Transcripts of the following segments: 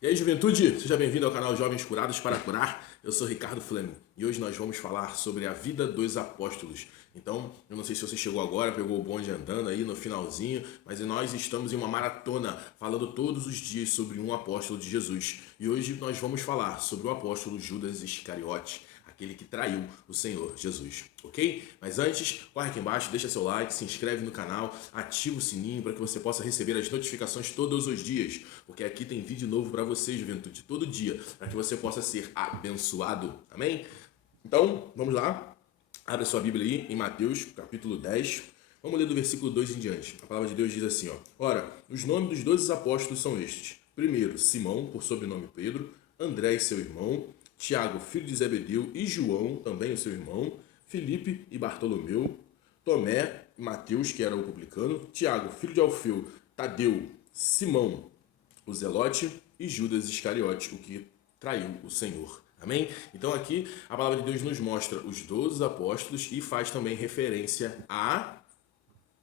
E aí, juventude, seja bem-vindo ao canal Jovens Curados para Curar. Eu sou Ricardo Fleming e hoje nós vamos falar sobre a vida dos apóstolos. Então, eu não sei se você chegou agora, pegou o bonde andando aí no finalzinho, mas nós estamos em uma maratona falando todos os dias sobre um apóstolo de Jesus. E hoje nós vamos falar sobre o apóstolo Judas Iscariote, aquele que traiu o Senhor Jesus, ok? Mas antes, corre aqui embaixo, deixa seu like, se inscreve no canal, ativa o sininho para que você possa receber as notificações todos os dias, porque aqui tem vídeo novo para você, juventude, todo dia, para que você possa ser abençoado, amém? Então, vamos lá, abre a sua Bíblia aí em Mateus, capítulo 10, vamos ler do versículo 2 em diante. A palavra de Deus diz assim, ó: Ora, os nomes dos 12 apóstolos são estes: primeiro, Simão, por sobrenome Pedro, André e seu irmão, Tiago, filho de Zebedeu, e João, também o seu irmão, Filipe e Bartolomeu, Tomé e Mateus, que era o publicano, Tiago, filho de Alfeu, Tadeu, Simão, o Zelote, e Judas Iscariote, o que traiu o Senhor. Amém? Então aqui a palavra de Deus nos mostra os 12 apóstolos e faz também referência a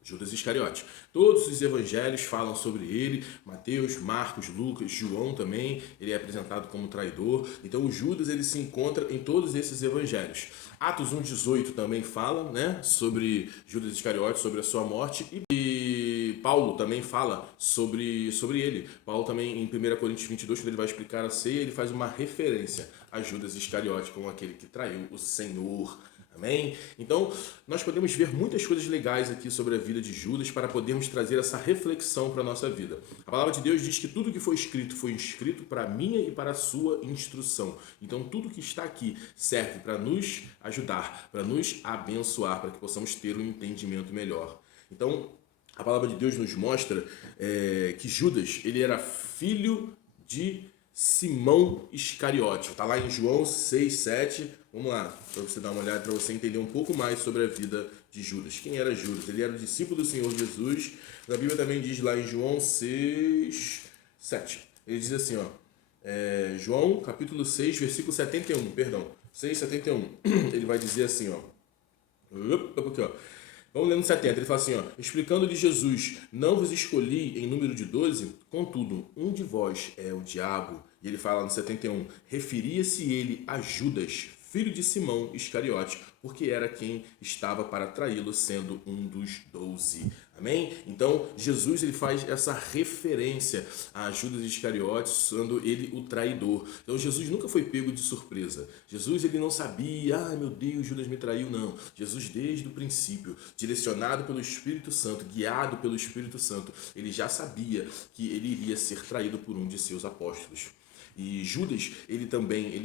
Judas Iscariote. Todos os evangelhos falam sobre ele, Mateus, Marcos, Lucas, João também, ele é apresentado como traidor. Então o Judas ele se encontra em todos esses evangelhos. Atos 1:18 também fala, né, sobre Judas Iscariote, sobre a sua morte, e Paulo também fala sobre ele. Paulo também em 1 Coríntios 22, quando ele vai explicar a ceia, ele faz uma referência a Judas Iscariote como aquele que traiu o Senhor. Amém? Então, nós podemos ver muitas coisas legais aqui sobre a vida de Judas para podermos trazer essa reflexão para a nossa vida. A palavra de Deus diz que tudo que foi escrito para a minha e para a sua instrução. Então, tudo que está aqui serve para nos ajudar, para nos abençoar, para que possamos ter um entendimento melhor. Então, a palavra de Deus nos mostra que Judas, ele era filho de Simão Iscariote. Está lá em João 6:7. Vamos lá, para você dar uma olhada, para você entender um pouco mais sobre a vida de Judas. Quem era Judas? Ele era o discípulo do Senhor Jesus. A Bíblia também diz lá em João 6:7. Ele diz assim, ó, João capítulo 6, versículo 71, perdão, 6:71. Ele vai dizer assim, ó, aqui, ó. Vamos ler no 70, ele fala assim, ó: explicando-lhe Jesus: não vos escolhi em número de 12, contudo, um de vós é o diabo. E ele fala no 71, referia-se ele a Judas, filho de Simão Iscariote, porque era quem estava para traí-lo, sendo um dos 12. Amém? Então, Jesus ele faz essa referência a Judas Iscariote, sendo ele o traidor. Então, Jesus nunca foi pego de surpresa. Jesus ele não sabia, meu Deus, Judas me traiu, não. Jesus, desde o princípio, direcionado pelo Espírito Santo, guiado pelo Espírito Santo, ele já sabia que ele iria ser traído por um de seus apóstolos. E Judas, ele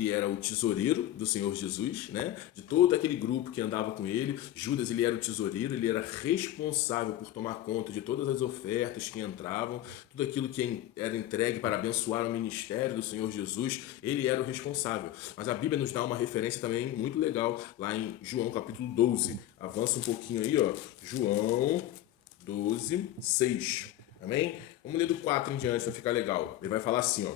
era o tesoureiro do Senhor Jesus, né? De todo aquele grupo que andava com ele. Judas, ele era o tesoureiro, ele era responsável por tomar conta de todas as ofertas que entravam, tudo aquilo que era entregue para abençoar o ministério do Senhor Jesus, ele era o responsável. Mas a Bíblia nos dá uma referência também muito legal lá em João capítulo 12. Avança um pouquinho aí, ó. João 12:6. Amém? Vamos ler do 4 em diante para ficar legal. Ele vai falar assim, ó: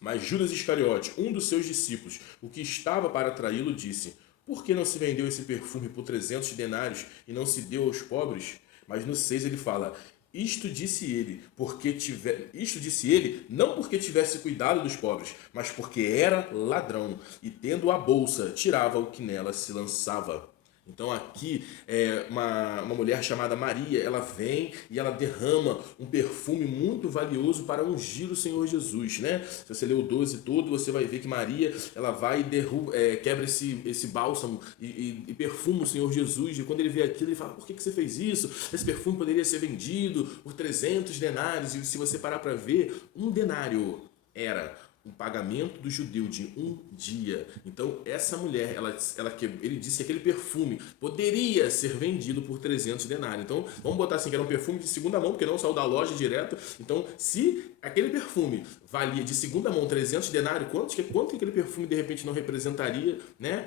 mas Judas Iscariote, um dos seus discípulos, o que estava para traí-lo, disse: por que não se vendeu esse perfume por 300 denários e não se deu aos pobres? Mas no 6 ele fala: isto disse ele, não porque tivesse cuidado dos pobres, mas porque era ladrão, e tendo a bolsa, tirava o que nela se lançava. Então aqui uma mulher chamada Maria, ela vem e ela derrama um perfume muito valioso para ungir o Senhor Jesus, né? Se você ler o 12 todo, você vai ver que Maria, ela vai e quebra esse bálsamo e perfuma o Senhor Jesus. E quando ele vê aquilo, ele fala: por que você fez isso? Esse perfume poderia ser vendido por 300 denários. E se você parar para ver, um denário era o pagamento do judeu de um dia. Então, essa mulher, ele disse que aquele perfume poderia ser vendido por 300 denários. Então, vamos botar assim, que era um perfume de segunda mão, porque não saiu da loja direto. Então, se aquele perfume valia de segunda mão 300 denários, quanto que aquele perfume, de repente, não representaria, né?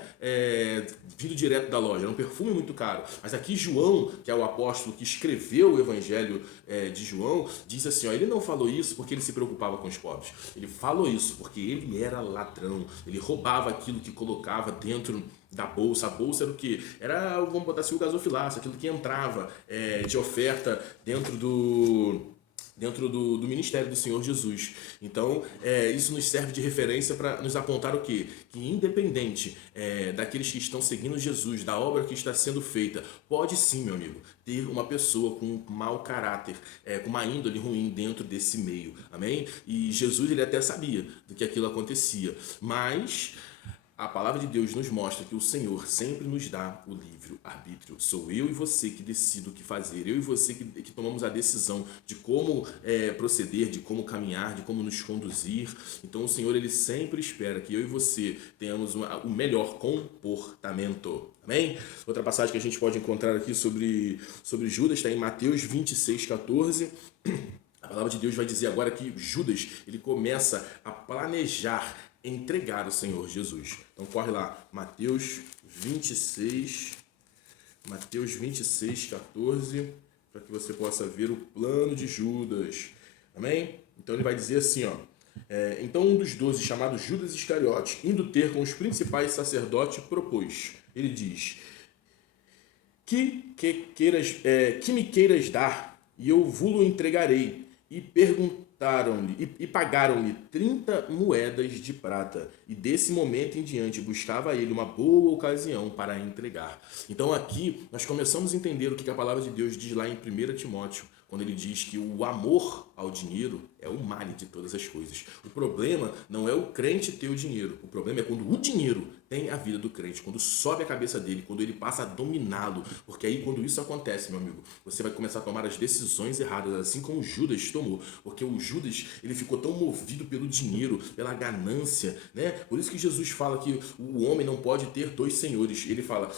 Vindo direto da loja. Era um perfume muito caro. Mas aqui João, que é o apóstolo que escreveu o evangelho de João, diz assim, ó: ele não falou isso porque ele se preocupava com os pobres. Ele falou isso porque ele era ladrão, ele roubava aquilo que colocava dentro da bolsa. A bolsa era o quê? Era, vamos botar assim, o gasofilaço, aquilo que entrava de oferta dentro dentro do ministério do Senhor Jesus. Então, isso nos serve de referência para nos apontar o quê? Que independente daqueles que estão seguindo Jesus, da obra que está sendo feita, pode sim, meu amigo, ter uma pessoa com um mau caráter, com uma índole ruim dentro desse meio, amém? E Jesus, ele até sabia do que aquilo acontecia, mas a palavra de Deus nos mostra que o Senhor sempre nos dá o livre-arbítrio. Sou eu e você que decido o que fazer, eu e você que tomamos a decisão de como proceder, de como caminhar, de como nos conduzir. Então o Senhor, ele sempre espera que eu e você tenhamos o melhor comportamento. Amém? Outra passagem que a gente pode encontrar aqui sobre Judas está em Mateus 26:14. A palavra de Deus vai dizer agora que Judas, ele começa a planejar entregar o Senhor Jesus. Então corre lá, Mateus 26, 14, para que você possa ver o plano de Judas. Amém? Então ele vai dizer assim, ó. Então um dos 12, chamado Judas Iscariote, indo ter com os principais sacerdotes, propôs. Ele diz: que me queiras dar, e eu vou-lo entregarei. E perguntaram-lhe, e pagaram-lhe 30 moedas de prata. E desse momento em diante buscava ele uma boa ocasião para entregar. Então aqui nós começamos a entender o que a palavra de Deus diz lá em 1 Timóteo, quando ele diz que o amor ao dinheiro é o mal de todas as coisas. O problema não é o crente ter o dinheiro. O problema é quando o dinheiro tem a vida do crente, quando sobe a cabeça dele, quando ele passa a dominá-lo. Porque aí, quando isso acontece, meu amigo, você vai começar a tomar as decisões erradas, assim como Judas tomou. Porque o Judas, ele ficou tão movido pelo dinheiro, pela ganância, né? Por isso que Jesus fala que o homem não pode ter dois senhores. Ele fala,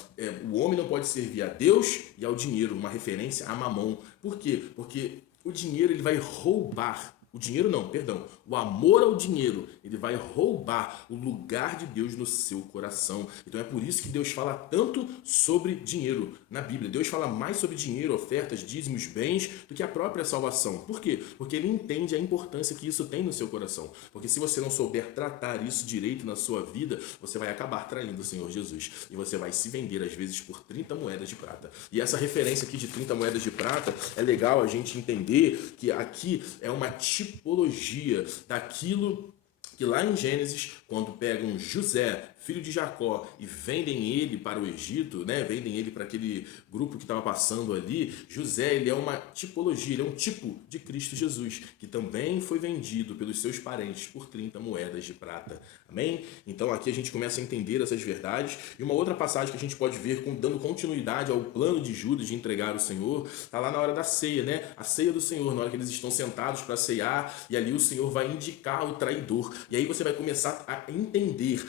o homem não pode servir a Deus e ao dinheiro, uma referência a Mamon. Por quê? Porque o dinheiro, ele vai roubar. O dinheiro não, perdão. O amor ao dinheiro, ele vai roubar o lugar de Deus no seu coração. Então é por isso que Deus fala tanto sobre dinheiro na Bíblia. Deus fala mais sobre dinheiro, ofertas, dízimos, bens, do que a própria salvação. Por quê? Porque ele entende a importância que isso tem no seu coração. Porque se você não souber tratar isso direito na sua vida, você vai acabar traindo o Senhor Jesus. E você vai se vender, às vezes, por 30 moedas de prata. E essa referência aqui de 30 moedas de prata, é legal a gente entender que aqui é uma tipologia daquilo que lá em Gênesis, quando pegam José, filho de Jacó, e vendem ele para o Egito, né? Vendem ele para aquele grupo que estava passando ali. José, ele é uma tipologia, ele é um tipo de Cristo Jesus, que também foi vendido pelos seus parentes por 30 moedas de prata. Amém? Então aqui a gente começa a entender essas verdades. E uma outra passagem que a gente pode ver, dando continuidade ao plano de Judas de entregar o Senhor, está lá na hora da ceia, né? A ceia do Senhor, na hora que eles estão sentados para ceiar, e ali o Senhor vai indicar o traidor. E aí você vai começar a entender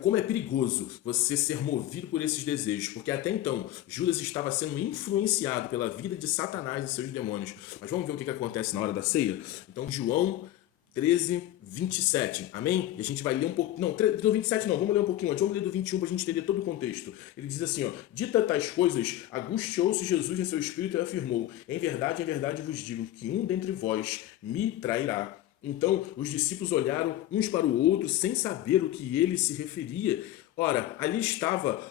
como é perigoso você ser movido por esses desejos, porque até então Judas estava sendo influenciado pela vida de Satanás e seus demônios. Mas vamos ver o que acontece na hora da ceia? Então João 13, 27, amém? E a gente vai ler um pouco, não, do 27 não, vamos ler um pouquinho antes, vamos ler do 21 para a gente entender todo o contexto. Ele diz assim, ó: dita tais coisas, angustiou-se Jesus em seu espírito e afirmou: em verdade vos digo que um dentre vós me trairá. Então os discípulos olharam uns para o outro sem saber o que ele se referia. Ora, ali estava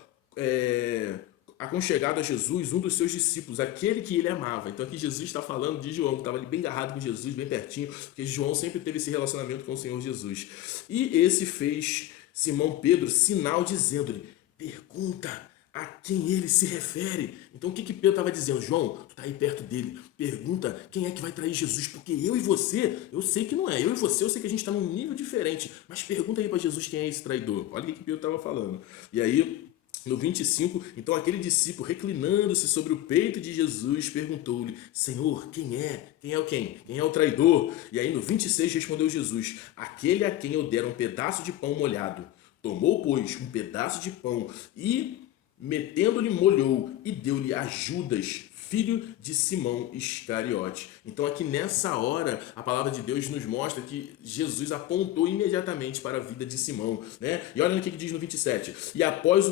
aconchegado a Jesus um dos seus discípulos, aquele que ele amava. Então aqui Jesus está falando de João, que estava ali bem agarrado com Jesus, bem pertinho, porque João sempre teve esse relacionamento com o Senhor Jesus. E esse fez Simão Pedro sinal dizendo-lhe: pergunta a quem ele se refere. Então o que Pedro estava dizendo? João, tu está aí perto dele, pergunta quem é que vai trair Jesus, porque eu e você, eu sei que não é, eu e você, eu sei que a gente está num nível diferente, mas pergunta aí para Jesus quem é esse traidor. Olha o que Pedro estava falando. E aí, no 25, então aquele discípulo, reclinando-se sobre o peito de Jesus, perguntou-lhe: Senhor, quem é? Quem é o quem? Quem é o traidor? E aí no 26 respondeu Jesus: aquele a quem eu der um pedaço de pão molhado. Tomou, pois, um pedaço de pão e, metendo-lhe, molhou e deu-lhe a Judas, filho de Simão Iscariote. Então aqui nessa hora a palavra de Deus nos mostra que Jesus apontou imediatamente para a vida de Simão, né? E olha o que diz no 27. Após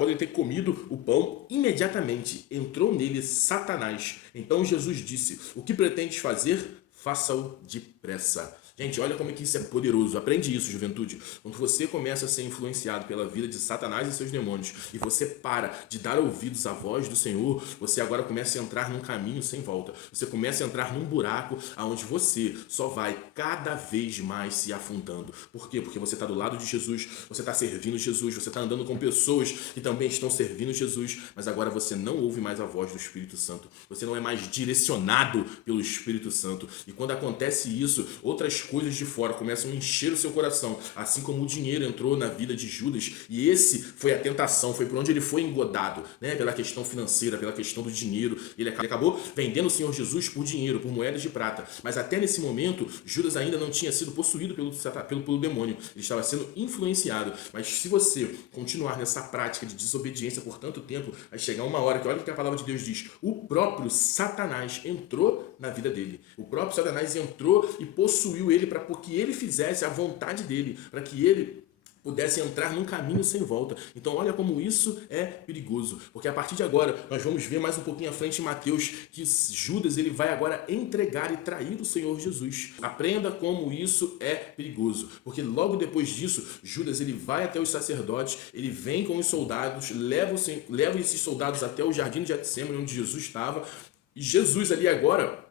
ele ter comido o pão, imediatamente entrou nele Satanás. Então Jesus disse: o que pretendes fazer? Faça-o depressa. Gente, olha como é que isso é poderoso. Aprende isso, juventude. Quando você começa a ser influenciado pela vida de Satanás e seus demônios e você para de dar ouvidos à voz do Senhor, você agora começa a entrar num caminho sem volta. Você começa a entrar num buraco onde você só vai cada vez mais se afundando. Por quê? Porque você está do lado de Jesus, você está servindo Jesus, você está andando com pessoas que também estão servindo Jesus, mas agora você não ouve mais a voz do Espírito Santo. Você não é mais direcionado pelo Espírito Santo. E quando acontece isso, outras coisas de fora começam a encher o seu coração, assim como o dinheiro entrou na vida de Judas, e esse foi a tentação, foi por onde ele foi engodado, né? Pela questão financeira, pela questão do dinheiro. Ele acabou vendendo o Senhor Jesus por dinheiro, por moedas de prata. Mas até nesse momento, Judas ainda não tinha sido possuído pelo demônio. Ele estava sendo influenciado. Mas se você continuar nessa prática de desobediência por tanto tempo, vai chegar uma hora que, olha o que a palavra de Deus diz, o próprio Satanás entrou na vida dele. O próprio Satanás entrou e possuiu ele para que ele fizesse a vontade dele, para que ele pudesse entrar num caminho sem volta. Então olha como isso é perigoso, porque a partir de agora nós vamos ver mais um pouquinho à frente em Mateus que Judas ele vai agora entregar e trair o Senhor Jesus. Aprenda como isso é perigoso, porque logo depois disso Judas ele vai até os sacerdotes, ele vem com os soldados, leva esses soldados até o jardim de Getsêmani onde Jesus estava, e Jesus ali agora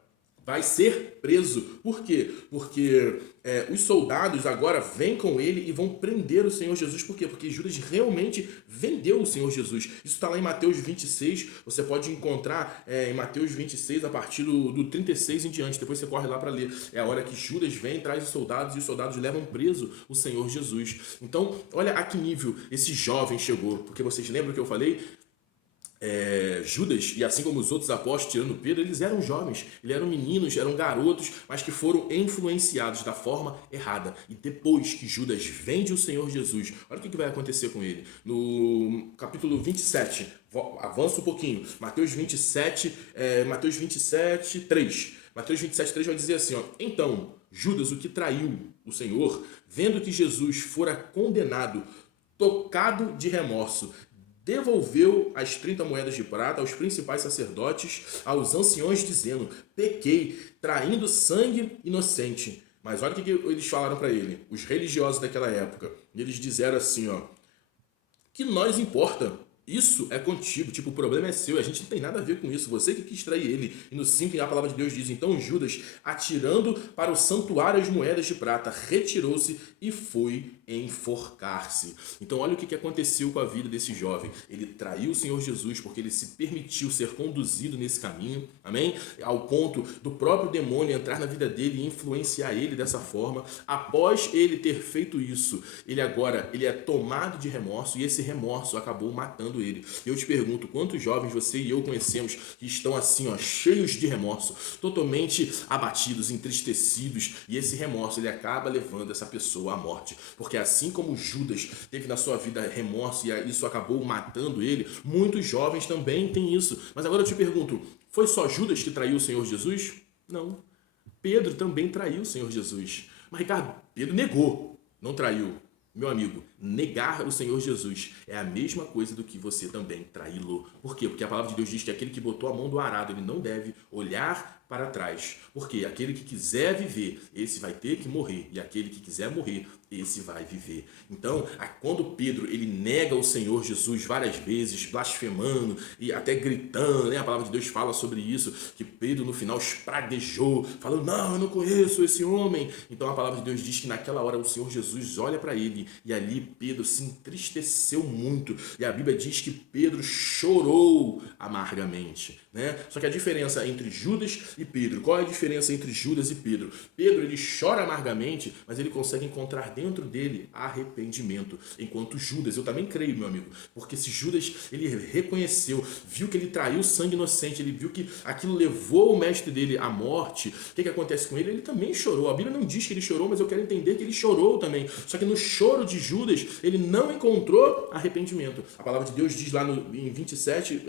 vai ser preso. Por quê? Porque os soldados agora vêm com ele e vão prender o Senhor Jesus. Por quê? Porque Judas realmente vendeu o Senhor Jesus. Isso está lá em Mateus 26. Você pode encontrar em Mateus 26 a partir do 36 em diante. Depois você corre lá para ler. É a hora que Judas vem, traz os soldados e os soldados levam preso o Senhor Jesus. Então, olha a que nível esse jovem chegou. Porque vocês lembram que eu falei? Judas, e assim como os outros apóstolos, tirando Pedro, eles eram jovens, eles eram meninos, eram garotos, mas que foram influenciados da forma errada. E depois que Judas vende o Senhor Jesus, olha o que vai acontecer com ele. No capítulo 27, avança um pouquinho, Mateus 27, 3. Mateus 27, 3 vai dizer assim, ó, então, Judas, o que traiu o Senhor, vendo que Jesus fora condenado, tocado de remorso, devolveu as 30 moedas de prata aos principais sacerdotes, aos anciões, dizendo, pequei, traindo sangue inocente. Mas olha o que eles falaram para ele, os religiosos daquela época. Eles disseram assim, ó, que nós importa? Isso é contigo, tipo, o problema é seu, a gente não tem nada a ver com isso, você que quis trair ele. E no 5 a palavra de Deus diz, então Judas, atirando para o santuário as moedas de prata, retirou-se e foi enforcar-se. Então olha o que aconteceu com a vida desse jovem. Ele traiu o Senhor Jesus porque ele se permitiu ser conduzido nesse caminho, amém? Ao ponto do próprio demônio entrar na vida dele e influenciar ele dessa forma. Após ele ter feito isso, ele é tomado de remorso e esse remorso acabou matando ele. Eu te pergunto, quantos jovens você e eu conhecemos que estão assim, ó, cheios de remorso, totalmente abatidos, entristecidos, e esse remorso ele acaba levando essa pessoa à morte. Porque assim como Judas teve na sua vida remorso e isso acabou matando ele, muitos jovens também têm isso. Mas agora eu te pergunto, foi só Judas que traiu o Senhor Jesus? Não. Pedro também traiu o Senhor Jesus. Mas Ricardo, Pedro negou, não traiu. Meu amigo, negar o Senhor Jesus é a mesma coisa do que você também traí-lo. Por quê? Porque a palavra de Deus diz que aquele que botou a mão do arado, ele não deve olhar para trás. Porque aquele que quiser viver, esse vai ter que morrer. E aquele que quiser morrer, esse vai viver. Então, quando Pedro ele nega o Senhor Jesus várias vezes, blasfemando e até gritando, né? A palavra de Deus fala sobre isso, que Pedro no final espraguejou, falando, não, eu não conheço esse homem. Então a palavra de Deus diz que naquela hora o Senhor Jesus olha para ele e ali Pedro se entristeceu muito. E a Bíblia diz que Pedro chorou amargamente, né? Só que a diferença entre Judas e Pedro, qual é a diferença entre Judas e Pedro? Pedro ele chora amargamente, mas ele consegue encontrar dentro dele arrependimento, enquanto Judas, eu também creio, meu amigo, porque se Judas ele reconheceu, viu que ele traiu sangue inocente, ele viu que aquilo levou o mestre dele à morte, o que acontece com ele? Ele também chorou. A Bíblia não diz que ele chorou, mas eu quero entender que ele chorou também. Só que no choro de Judas, ele não encontrou arrependimento. A palavra de Deus diz lá em 27,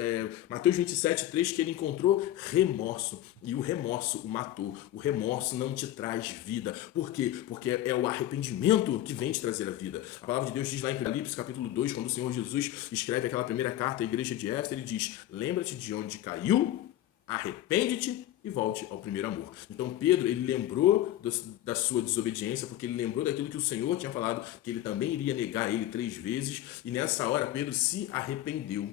Mateus 27, 3, que ele encontrou remorso. E o remorso o matou. O remorso não te traz vida. Por quê? Porque é o arrependimento que vem te trazer a vida. A palavra de Deus diz lá em Apocalipse, capítulo 2, quando o Senhor Jesus escreve aquela primeira carta à igreja de Éfeso, ele diz, lembra-te de onde caiu, arrepende-te e volte ao primeiro amor. Então Pedro, ele lembrou da sua desobediência, porque ele lembrou daquilo que o Senhor tinha falado, que ele também iria negar ele 3 vezes, e nessa hora Pedro se arrependeu.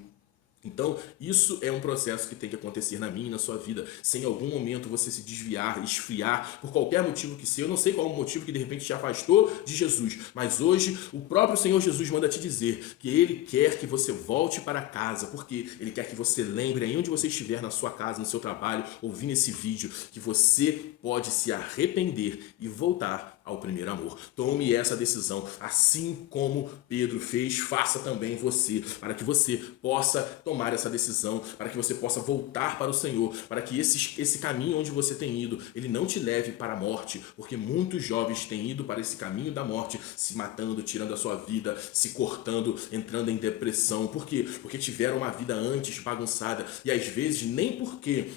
Então, isso é um processo que tem que acontecer na minha e na sua vida. Se em algum momento você se desviar, esfriar, por qualquer motivo que seja, eu não sei qual é o motivo que de repente te afastou de Jesus, mas hoje o próprio Senhor Jesus manda te dizer que Ele quer que você volte para casa, porque Ele quer que você lembre, aí onde você estiver, na sua casa, no seu trabalho, ouvindo esse vídeo, que você pode se arrepender e voltar ao primeiro amor. Tome essa decisão, assim como Pedro fez, faça também você, para que você possa tomar essa decisão, para que você possa voltar para o Senhor, para que esse caminho onde você tem ido, ele não te leve para a morte, porque muitos jovens têm ido para esse caminho da morte, se matando, tirando a sua vida, se cortando, entrando em depressão. Por quê? Porque tiveram uma vida antes bagunçada, e às vezes nem porque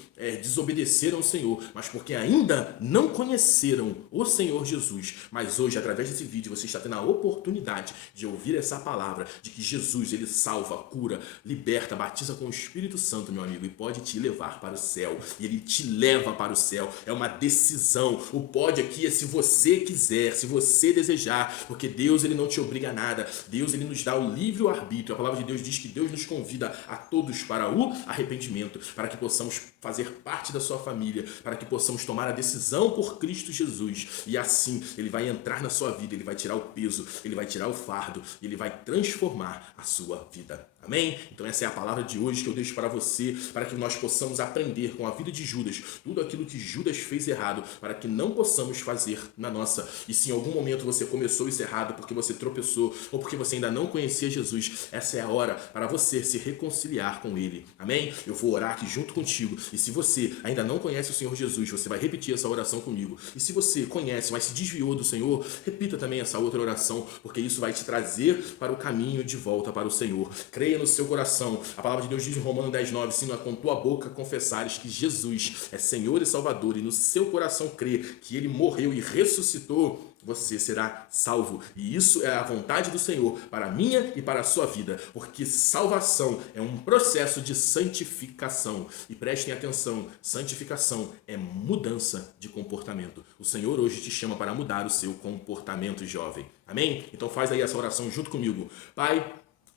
desobedeceram ao Senhor, mas porque ainda não conheceram o Senhor Jesus. Mas hoje, através desse vídeo, você está tendo a oportunidade de ouvir essa palavra, de que Jesus, ele salva, cura, liberta, batiza com o Espírito Santo, meu amigo, e pode te levar para o céu. E ele te leva para o céu. É uma decisão. O pode aqui é se você quiser, se você desejar, porque Deus, ele não te obriga a nada. Deus, ele nos dá o livre-arbítrio. A palavra de Deus diz que Deus nos convida a todos para o arrependimento, para que possamos fazer parte da sua família, para que possamos tomar a decisão por Cristo Jesus. E assim, ele vai entrar na sua vida, ele vai tirar o peso, ele vai tirar o fardo, ele vai transformar a sua vida. Amém? Então essa é a palavra de hoje que eu deixo para você, para que nós possamos aprender com a vida de Judas, tudo aquilo que Judas fez errado, para que não possamos fazer na nossa. E se em algum momento você começou isso errado porque você tropeçou, ou porque você ainda não conhecia Jesus, essa é a hora para você se reconciliar com Ele. Amém? Eu vou orar aqui junto contigo. E se você ainda não conhece o Senhor Jesus, você vai repetir essa oração comigo. E se você conhece, mas se desviou do Senhor, repita também essa outra oração, porque isso vai te trazer para o caminho de volta para o Senhor. Creia no seu coração. A palavra de Deus diz em Romanos 10:9, se não é com tua boca confessares que Jesus é Senhor e Salvador, e no seu coração crer que Ele morreu e ressuscitou, você será salvo. E isso é a vontade do Senhor para a minha e para a sua vida, porque salvação é um processo de santificação. E prestem atenção, santificação é mudança de comportamento. O Senhor hoje te chama para mudar o seu comportamento, jovem. Amém? Então faz aí essa oração junto comigo. Pai,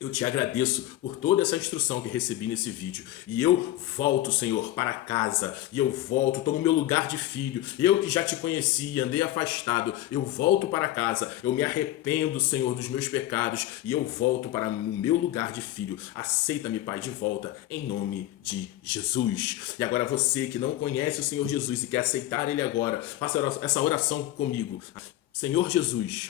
eu te agradeço por toda essa instrução que recebi nesse vídeo. E eu volto, Senhor, para casa. E eu volto, tomo meu lugar de filho. Eu que já te conheci e andei afastado, eu volto para casa. Eu me arrependo, Senhor, dos meus pecados. E eu volto para o meu lugar de filho. Aceita-me, Pai, de volta, em nome de Jesus. E agora você que não conhece o Senhor Jesus e quer aceitar Ele agora, faça essa oração comigo. Senhor Jesus,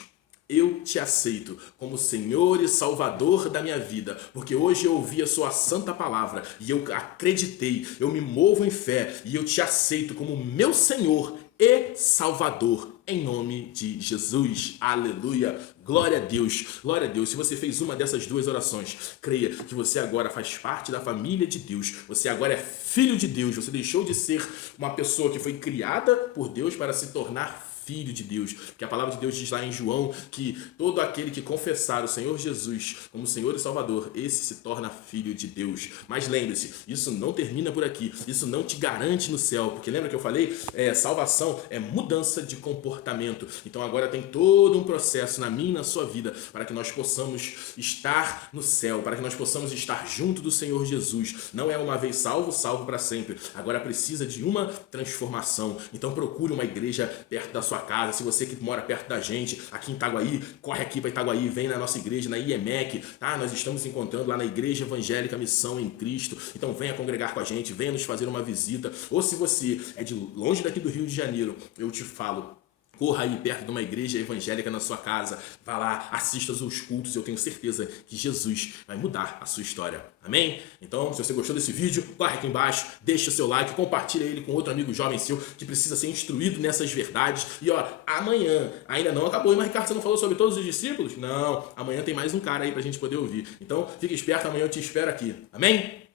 eu te aceito como Senhor e Salvador da minha vida, porque hoje eu ouvi a sua santa palavra e eu acreditei, eu me movo em fé e eu te aceito como meu Senhor e Salvador, em nome de Jesus. Aleluia. Glória a Deus. Glória a Deus. Se você fez uma dessas duas orações, creia que você agora faz parte da família de Deus. Você agora é filho de Deus. Você deixou de ser uma pessoa que foi criada por Deus para se tornar filho de Deus, porque a palavra de Deus diz lá em João que todo aquele que confessar o Senhor Jesus como Senhor e Salvador, esse se torna filho de Deus. Mas lembre-se, isso não termina por aqui, isso não te garante no céu, porque lembra que eu falei? Salvação é mudança de comportamento. Então agora tem todo um processo na minha e na sua vida para que nós possamos estar no céu, para que nós possamos estar junto do Senhor Jesus. Não é uma vez salvo, salvo para sempre. Agora precisa de uma transformação. Então procure uma igreja perto da sua casa. Se você que mora perto da gente, aqui em Itaguaí, corre aqui para Itaguaí, vem na nossa igreja, na IEMEC, tá? Nós estamos encontrando lá na Igreja Evangélica Missão em Cristo. Então venha congregar com a gente, venha nos fazer uma visita. Ou se você é de longe daqui do Rio de Janeiro, eu te falo, corra aí perto de uma igreja evangélica na sua casa, vá lá, assista os cultos, eu tenho certeza que Jesus vai mudar a sua história. Amém? Então, se você gostou desse vídeo, corre aqui embaixo, deixa o seu like, compartilha ele com outro amigo jovem seu que precisa ser instruído nessas verdades. E ó, amanhã, ainda não acabou, mas Ricardo, você não falou sobre todos os discípulos? Não, amanhã tem mais um cara aí pra gente poder ouvir. Então, fica esperto, amanhã eu te espero aqui. Amém?